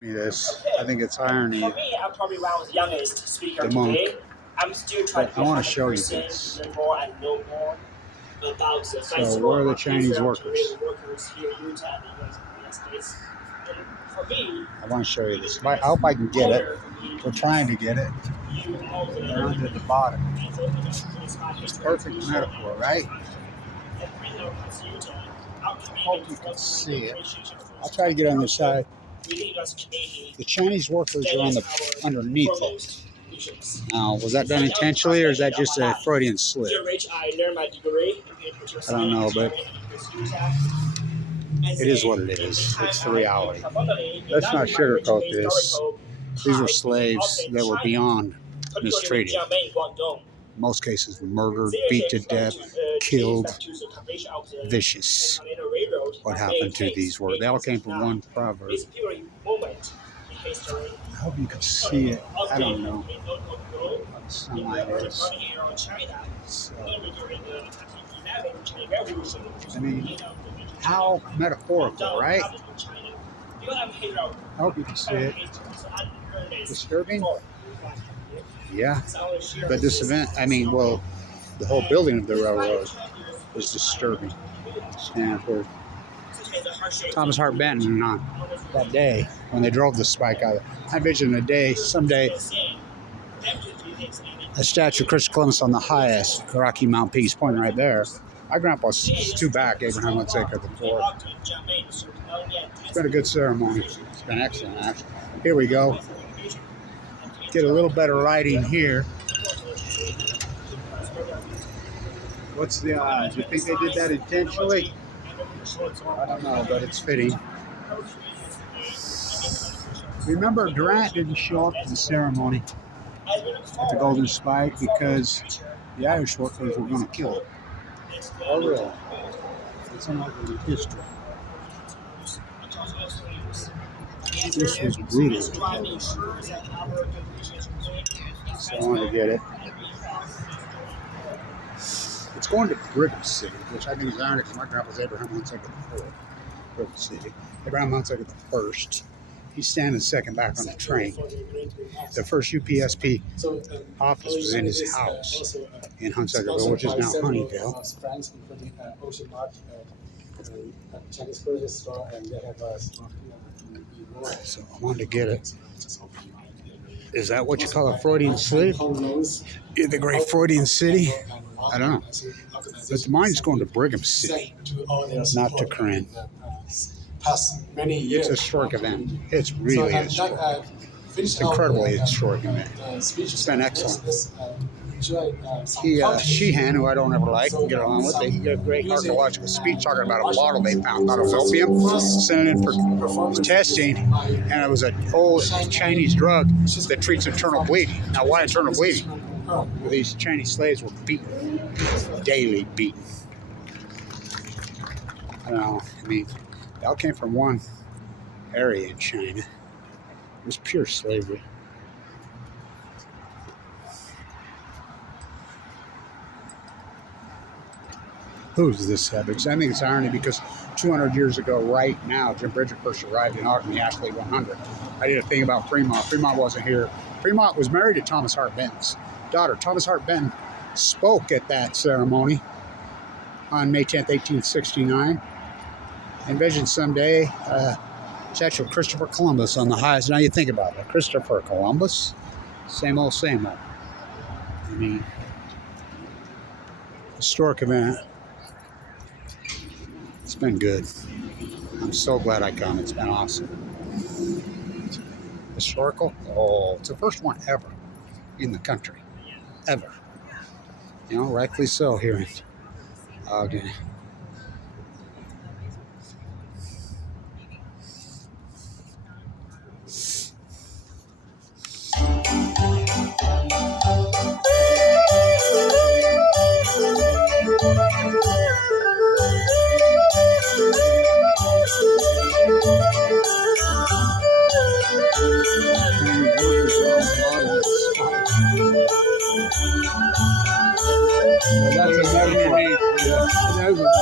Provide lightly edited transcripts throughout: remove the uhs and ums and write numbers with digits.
This. I think it's irony. For me, I'm probably Round's youngest speaker The monk. today. I'm still trying to I want to be show you person, this. learn more and know more about the So where are the Chinese workers? workers here in Utah and the United States. And for me, I want to show you this. I hope I can get it. We're trying to get it. Down at the bottom. It's perfect metaphor, right? Hope you can see it. I'll try to get on the side. The Chinese workers are on the underneath it. Now, was that done intentionally, or is that just a Freudian slip? I don't know, but it is what it is. It's the reality. Let's not sugarcoat this. These were slaves that were beyond mistreated. In most cases, murdered, beat to death, killed, vicious. What happened to these words? They all came from one proverb. I hope you can see it. I don't know what the sunlight is. So, I mean, how metaphorical, right? I hope you can see it. Disturbing? Yeah. But this event, the whole building of the railroad was disturbing. Stanford. Thomas Hart Benton on that day when they drove the spike out. I envision a day, someday, a statue of Christopher Columbus on the highest Rocky Mountain peak, pointing right there. My grandpa's two back, Abraham Lincoln the fourth. It's been a good ceremony. It's been excellent, actually. Here we go. Get a little better lighting here. What's the odds? You think they did that intentionally? I don't know, but it's fitting. Remember, Durant didn't show up to the ceremony at the Golden Spike because the Irish workers were going to kill him. Oh, really? It's an ugly history. This was brutal. So I wanted to get it. It's going to Brigham City, which I think is ironic because my grandpa's Abraham Lincoln the fourth. Brigham City. Abraham Lincoln the first. He's standing second back on the train. The first UPSP office was in his house in Hunsakerville, which is now Honeyville. So I wanted to get it. Is that what you call a Freudian slip? In the great Freudian city? I don't know. But mine's going to Brigham City, not to Corinne. It's a historic event. It's really historic. It's an incredibly historic event. It's been excellent. Sheehan, who I don't ever like and get along with, he did a great archaeological speech talking about a bottle they found out of opium, sent it in for testing, and it was an old Chinese drug that treats internal bleeding. Now, why internal bleeding? Well, these Chinese slaves were beaten, daily beaten. I don't know. They all came from one area in China. It was pure slavery. Who's this? I think it's irony because 200 years ago, right now, Jim Bridger first arrived in Ogden, Ashley 100. I did a thing about Fremont. Fremont wasn't here. Fremont was married to Thomas Hart Benton's daughter. Thomas Hart Benton spoke at that ceremony on May 10th, 1869. Envision someday statue of Christopher Columbus on the highest. Now you think about it. Christopher Columbus? Same old, same old. Historic event. It's been good. I'm so glad I come. It's been awesome. Historical? Oh, it's the first one ever in the country. Ever. Rightfully so here in Ogden. That's a metaphor.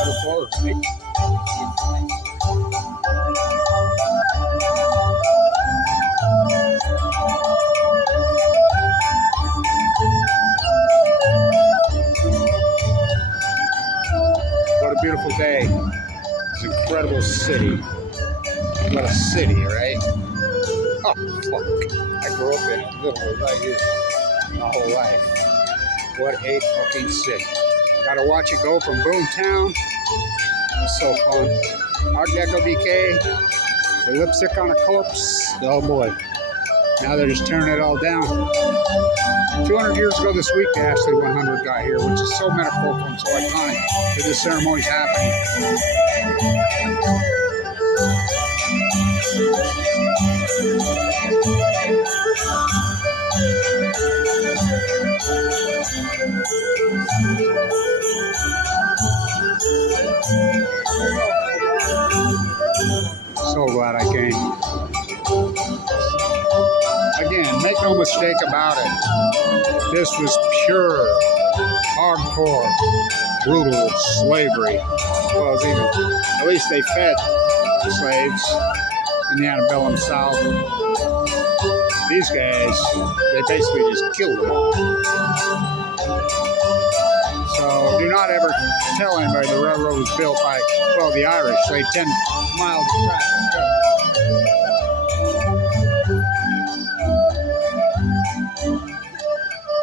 Oh, fuck. I grew up in it, literally, right here, my whole life. What a fucking city. Gotta watch it go from boomtown. It's so fun. Art Deco decay, the lipstick on a corpse. Oh boy. Now they're just tearing it all down. 200 years ago this week, the Ashley 100 got here, which is so metaphorical and so iconic that this ceremony's happening. So glad I came. Again, make no mistake about it. This was pure, hardcore, brutal slavery. Well, it was even, at least they fed the slaves in the antebellum South. These guys, they basically just killed them all. So do not ever tell anybody the railroad was built by, well, the Irish. They 10 miles of track.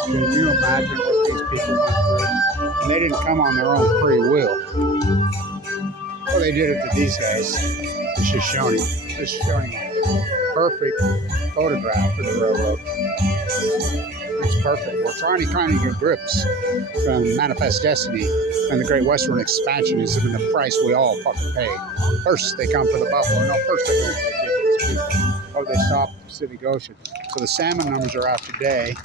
Can you imagine what these people went through? And they didn't come on their own free will. Well, they did it to these guys. This is showing a perfect photograph of the railroad. It's perfect. We're trying to kind of get grips from Manifest Destiny and the Great Western Expansionism and the price we all fucking pay. First, they come for the buffalo. No, first they come for the indigenous people. Oh, they stop the Pacific Ocean. So the salmon numbers are out today.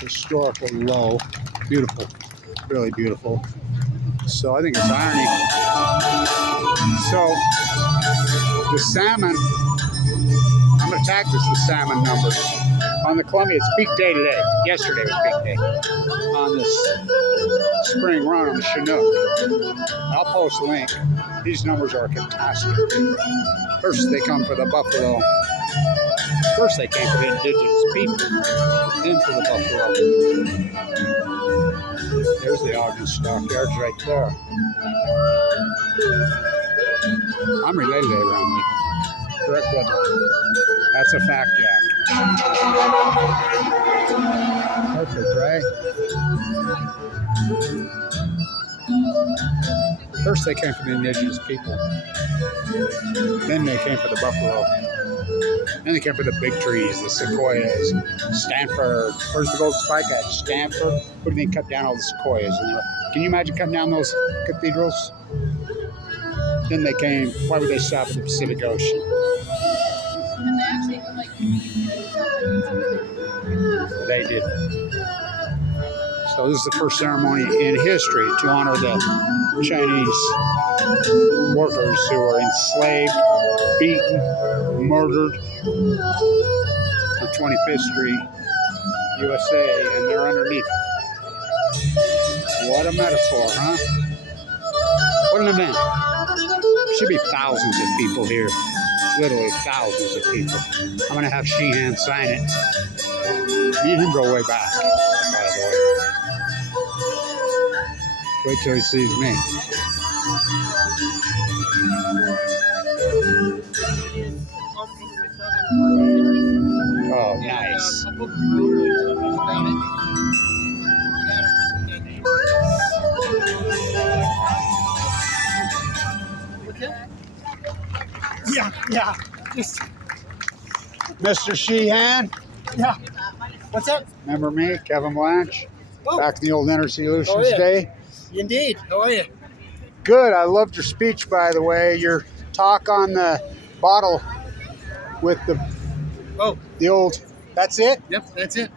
Historically low. Beautiful. Really beautiful. So I think it's irony. So the salmon, I'm going to tag this, the salmon numbers. On the Columbia, it's peak day today. Yesterday was peak day. On this spring run on the Chinook. I'll post a link. These numbers are fantastic. First, they come for the buffalo. First, they came for the indigenous people, then for the buffalo. There's the Ogden stockyards right there. I'm related to Abraham Lincoln. Correct bloodline. That's a fact, Jack. Perfect, right? First, they came for the indigenous people. Then they came for the buffalo. Then they came for the big trees, the sequoias, Stanford. Where's the golden spike at? Stanford. What do they cut down all the sequoias? Can you imagine cutting down those cathedrals? Then they came. Why would they stop at the Pacific Ocean? They didn't. So this is the first ceremony in history to honor the Chinese workers who were enslaved, beaten, murdered for 25th Street, USA, and they're underneath. What a metaphor, huh? What an event. There should be thousands of people here. Literally thousands of people. I'm going to have Sheehan sign it. Me and him go way back, by the way. Wait till he sees me. Oh, nice. Yeah. Just, Mr. Sheehan. yeah. What's up? Remember me, Kevin Blanch? Oh. Back in the old Energy Solutions Oh, yeah. day. Indeed. How are you? Good. I loved your speech, by the way. Your talk on the bottle with the old. That's it. Yep, that's it.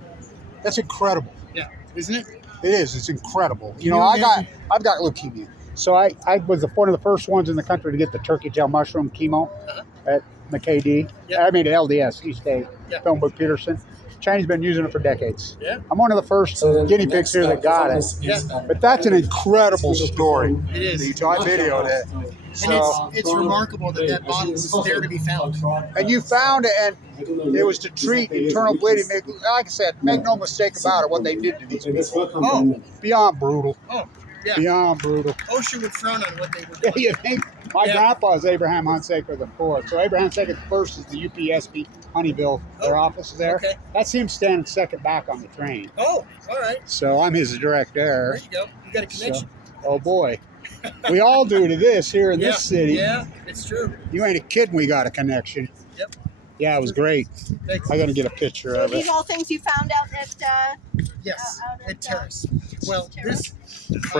That's incredible. Yeah, isn't it? It is. It's incredible. You You know, imagine- I've got leukemia, so I was one of the first ones in the country to get the turkey tail mushroom chemo at McKD. Yeah. I mean at LDS, East State, Yeah. Filmbrook Peterson. Chinese been using it for decades. Yeah. I'm one of the first guinea pigs here that got it. Yeah. But that's an incredible story. It is. I videoed it. So, And it's remarkable that bottle was there to be found. and you found it, and it was to treat internal bleeding. Like I said, make no mistake about it, what they did to these people. Oh, Beyond brutal. oh, Yeah. Beyond brutal. OSHA would frown on what they were Yeah, doing. you think? My grandpa is Abraham Hunsaker the fourth. So Abraham Hunsaker the first is the UPSB Honeyville. Their office is there. Okay. That's him standing second back on the train. Oh, all right. So I'm his direct heir. There you go. You got a connection. So, oh boy. We all do to this here in this city. Yeah, it's true. You ain't kidding, we got a connection. Yep. Yeah, it was great. Thanks. I got to get a picture So of these it. all things you found out at Yes, out at Terrace. Well, Terrace? this